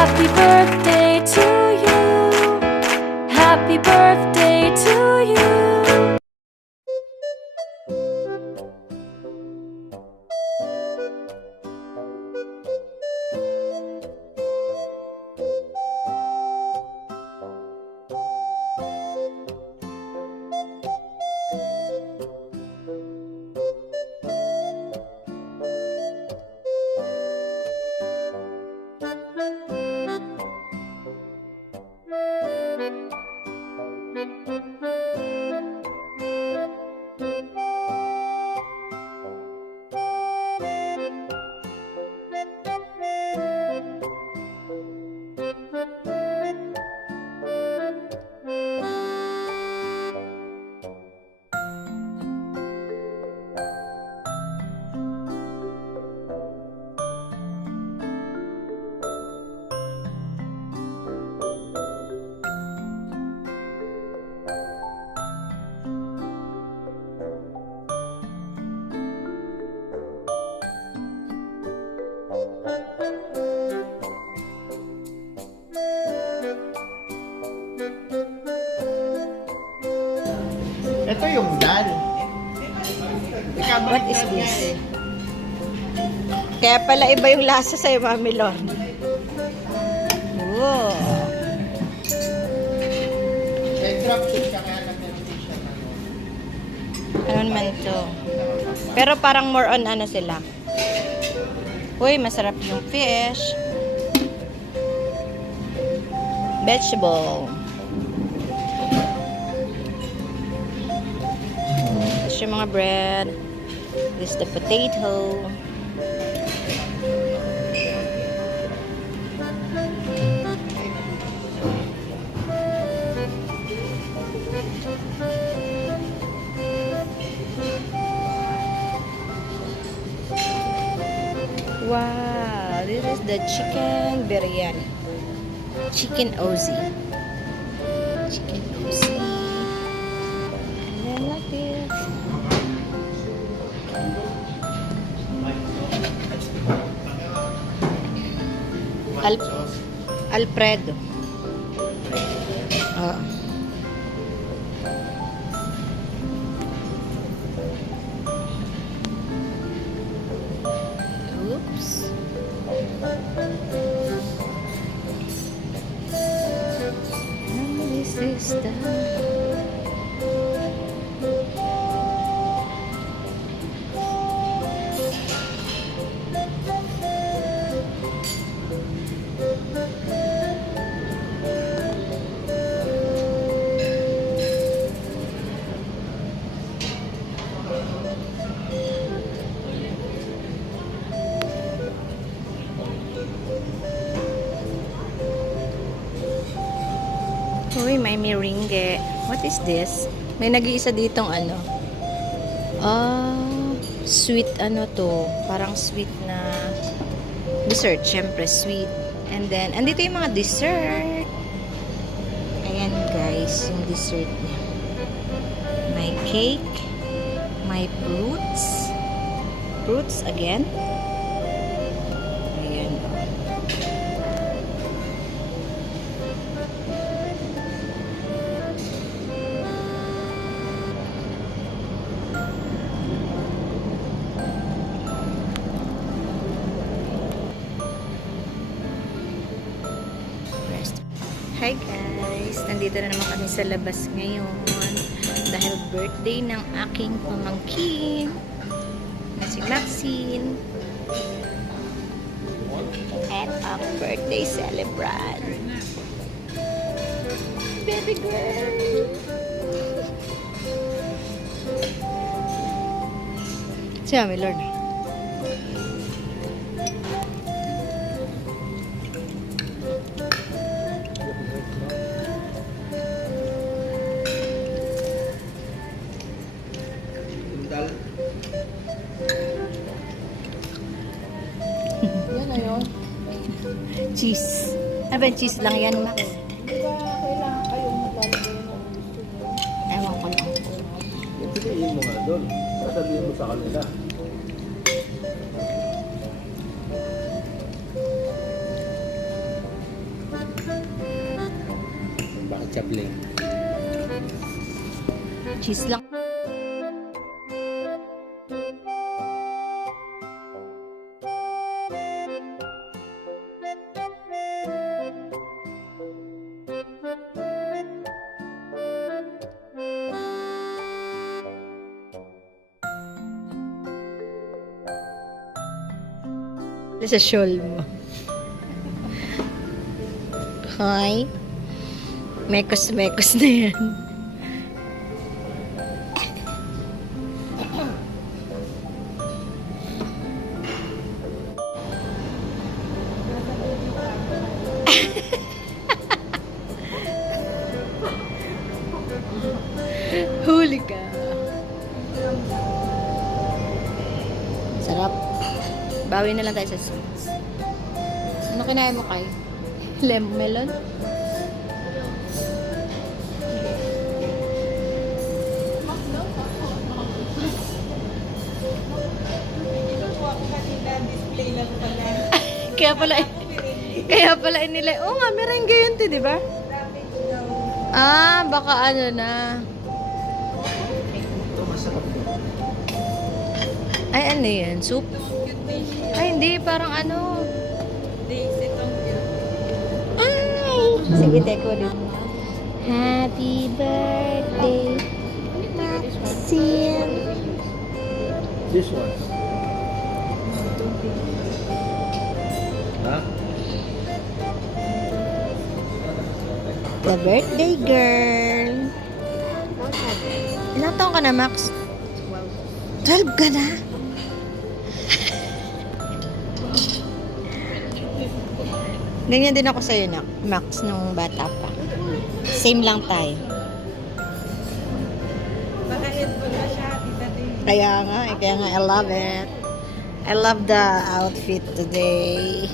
Happy birthday to you. Happy birthday to you. Ito yung dal. What is this? Kaya pala iba yung lasa sa'yo, Mami Lon. Wow. Egg drop siya kaya nag-meron siya. Ano naman to? Pero parang more on ano sila. Uy, masarap yung fish. Vegetable. This yung mga bread. This the potato. Wow, this is the chicken biryani. Chicken ozi. Chicken ozi. And then like this. Alfredo. Oops. And this is the Uy, may meringue. What is this? May nag-iisa ditong ano. Sweet ano to. Parang sweet na dessert. Siyempre, sweet. And then, andito yung mga dessert. Ayan guys, yung dessert niya. May cake. May fruits. Fruits again. Ayan. Hi guys! Nandito na naman kami sa labas ngayon dahil birthday ng aking pamangkin na si Maxine at ang birthday celebrant baby girl. Si Mami Lord. Yan na yun. Cheese. Ano ba cheese lang yan, Max? Di ba kailangan kayong maglalagay ng gusto nyo? Ewan ko lang. Piliin mo nga doon. Sasabihin mo sa kanila. Chaplin. Cheese lang. Sa shawl mo. Hi. Mekos-mekos na yan. Huli ka. Sarap. Bawi na lang tayo sa sweets. Ano kinain mo, Kai? Lemon melon? kaya pala inilay. Oo nga, merengue yun, di ba? Ah, baka ano na. Ito masarap to. Ay, ano yan? Soup? Ay, hindi. Parang ano. Ay! Sige, teko din. Happy birthday, Maxine. This one. Ha? The birthday girl. Ilang taon ka na, Max? 12 ka na? Ganyan din ako sa'yo, Max, nung bata pa. Same lang tayo. Kaya nga, I love it. I love the outfit today.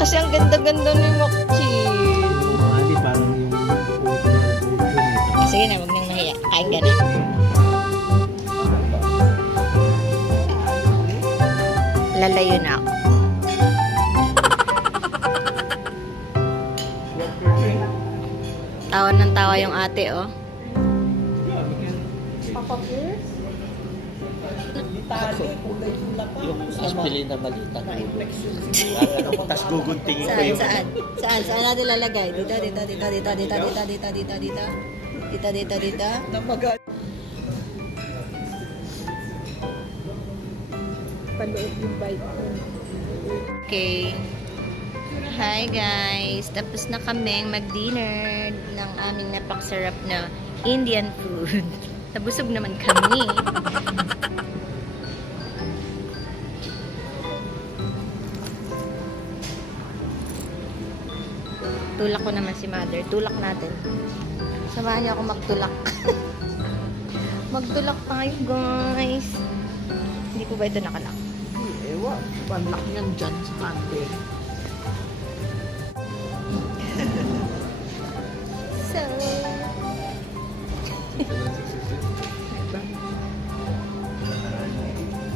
Kasi ang ganda-ganda ni Mokchin. Hindi, parang yung old Sige na, huwag nang mahiya. Kain ka na. Lalayo na ako. Tawa ng tawa yung ate, oh. Papa Pierce? Aspilin na malita. Gagano ko, tas guguntingin ko yung... Saan natin lalagay? Dito. Paloob yung bite ko. Okay. Hi guys! Tapos na kaming mag-dinner ng aming napaksarap na Indian food. Nabusog naman kami. Tulak ko naman si Mother. Tulak natin. Samahan niyo ako magtulak. Magtulak tayo guys. Hindi ko ba ito nakalak? Ewan, panlak yan dyan sa kante. So,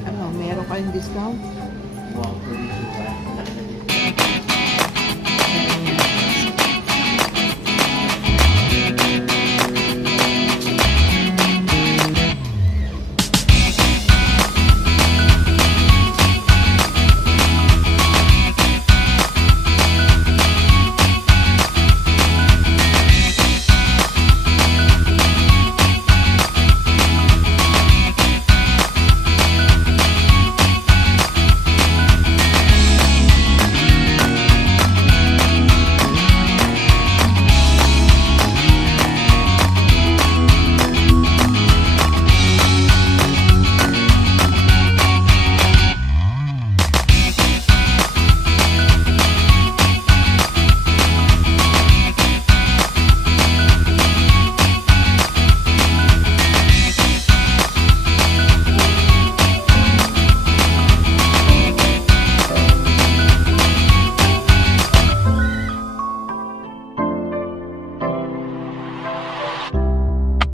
Ano, meron kayong discount? Wow,